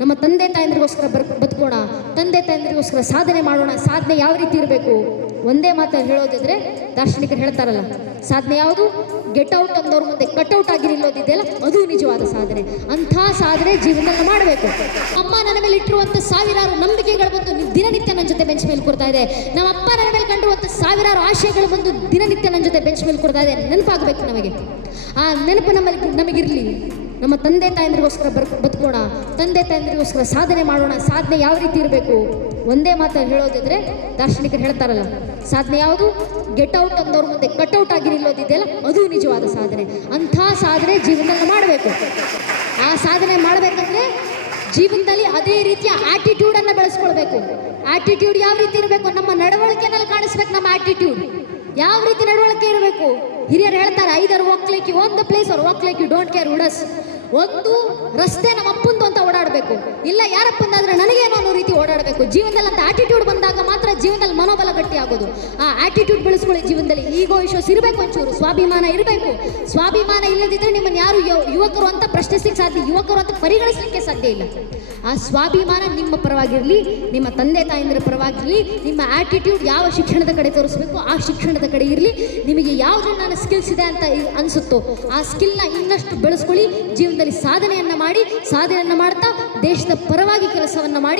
ನಮ್ಮ ತಂದೆ ತಾಯಂದ್ರಿಗೋಸ್ಕರ ಬದುಕೋಣ, ತಂದೆ ತಾಯಂದ್ರಿಗೋಸ್ಕರ ಸಾಧನೆ ಮಾಡೋಣ. ಸಾಧನೆ ಯಾವ ರೀತಿ ಇರಬೇಕು? ಒಂದೇ ಮಾತಲ್ಲಿ ಹೇಳೋದಿದ್ರೆ ದಾರ್ಶನಿಕರು ಹೇಳ್ತಾರಲ್ಲ, ಸಾಧನೆ ಯಾವುದು? ಗೆಟ್ ಔಟ್ ಅಂದವ್ರ ಮುಂದೆ ಕಟ್ಔಟ್ ಆಗಿ ನಿಲ್ಲೋದಿದೆಯಲ್ಲ, ಅದು ನಿಜವಾದ ಸಾಧನೆ. ಅಂಥ ಸಾಧನೆ ಜೀವನದಲ್ಲಿ ಮಾಡಬೇಕು. ಅಮ್ಮ ನನ್ನ ಮೇಲೆ ಇಟ್ಟಿರುವಂಥ ಸಾವಿರಾರು ನಂಬಿಕೆಗಳು ಬಂದು ದಿನನಿತ್ಯ ನನ್ನ ಜೊತೆ ಬೆಂಚ್ ಮೇಲೆ ಕೊಡ್ತಾ ಇದೆ. ನಮ್ಮ ಅಪ್ಪ ನನ್ನ ಮೇಲೆ ಕಂಡಿರುವಂಥ ಸಾವಿರಾರು ಆಶಯಗಳು ಬಂದು ದಿನನಿತ್ಯ ನನ್ನ ಜೊತೆ ಬೆಂಚ್ ಮೇಲೆ ಕೊಡ್ತಾ ಇದೆ. ನೆನಪಾಗಬೇಕು ನಮಗೆ. ಆ ನೆನಪು ನಮಗಿರಲಿ. ನಮ್ಮ ತಂದೆ ತಾಯಂದ್ರಿಗೋಸ್ಕರ ಬದುಕೋಣ, ತಂದೆ ತಾಯಂದ್ರಿಗೋಸ್ಕರ ಸಾಧನೆ ಮಾಡೋಣ. ಸಾಧನೆ ಯಾವ ರೀತಿ ಇರಬೇಕು? ಒಂದೇ ಮಾತಲ್ಲಿ ಹೇಳೋದಿದ್ರೆ ದಾರ್ಶನಿಕರು ಹೇಳ್ತಾರಲ್ಲ, ಸಾಧನೆ ಯಾವುದು? ಗೆಟ್ ಔಟ್ ಅಂದವ್ರ ಮುಂದೆ ಕಟ್ಔಟ್ ಆಗಿ ನಿಲ್ಲೋದಿದೆಯಲ್ಲ, ಅದು ನಿಜವಾದ ಸಾಧನೆ. ಅಂಥ ಸಾಧನೆ ಜೀವನದಲ್ಲಿ ಮಾಡಬೇಕು. ಆ ಸಾಧನೆ ಮಾಡಬೇಕಂದ್ರೆ ಜೀವನದಲ್ಲಿ ಅದೇ ರೀತಿಯ ಆಟಿಟ್ಯೂಡನ್ನು ಬೆಳೆಸ್ಕೊಳ್ಬೇಕು. ಆಟಿಟ್ಯೂಡ್ ಯಾವ ರೀತಿ ಇರಬೇಕು? ನಮ್ಮ ನಡವಳಿಕೆನಲ್ಲಿ ಕಾಣಿಸ್ಬೇಕು. ನಮ್ಮ ಆಟಿಟ್ಯೂಡ್ ಯಾವ ರೀತಿ ನಡವಳಿಕೆ ಇರಬೇಕು? ಹಿರಿಯರು ಹೇಳ್ತಾರೆ, either walk like you own the place or walk like you don't care ಹುಡಸ್. ಒಂದು ರಸ್ತೆ ನಮ್ಮ ಅಪ್ಪಂದು ಅಂತ ಓಡಾಡಬೇಕು, ಇಲ್ಲ ಯಾರಪ್ಪಂದಾದ್ರೆ ನನಗೇನೋ ಅನ್ನೋ ರೀತಿ ಓಡಾಡಬೇಕು. ಜೀವನದಲ್ಲಿ ಅಂತ ಆಟಿಟ್ಯೂಡ್ ಬಂದಾಗ ಮಾತ್ರ ಜೀವನದಲ್ಲಿ ಮನೋಬಲ ಗಟ್ಟಿ ಆಗೋದು. ಆ ಆಟಿಟ್ಯೂಡ್ ಬೆಳೆಸ್ಕೊಳ್ಳಿ ಜೀವನದಲ್ಲಿ. ಈಗೋ ಇಶ್ಯೂಸ್ ಇರಬೇಕು, ಒಂಚೂರು ಸ್ವಾಭಿಮಾನ ಇರಬೇಕು. ಸ್ವಾಭಿಮಾನ ಇಲ್ಲದಿದ್ದರೆ ನಿಮ್ಮನ್ನು ಯಾರು ಯುವಕರು ಅಂತ ಪ್ರಶ್ನಿಸಲಿಕ್ಕೆ ಸಾಧ್ಯ, ಯುವಕರು ಅಂತ ಪರಿಗಣಿಸಲಿಕ್ಕೆ ಸಾಧ್ಯ ಇಲ್ಲ. ಆ ಸ್ವಾಭಿಮಾನ ನಿಮ್ಮ ಪರವಾಗಿರಲಿ, ನಿಮ್ಮ ತಂದೆ ತಾಯಂದಿರ ಪರವಾಗಿರಲಿ. ನಿಮ್ಮ ಆಟಿಟ್ಯೂಡ್ ಯಾವ ಶಿಕ್ಷಣದ ಕಡೆ ತೋರಿಸಬೇಕು ಆ ಶಿಕ್ಷಣದ ಕಡೆ ಇರಲಿ. ನಿಮಗೆ ಯಾವುದು ನನ್ನ ಸ್ಕಿಲ್ಸ್ ಇದೆ ಅಂತ ಅನಿಸುತ್ತೋ ಆ ಸ್ಕಿಲ್ನ ಇನ್ನಷ್ಟು ಬೆಳೆಸ್ಕೊಳ್ಳಿ. ಜೀವನದಲ್ಲಿ ಸಾಧನೆಯನ್ನು ಮಾಡಿ, ಸಾಧನೆಯನ್ನು ಮಾಡ್ತಾ ದೇಶದ ಪರವಾಗಿ ಕೆಲಸವನ್ನು ಮಾಡಿ.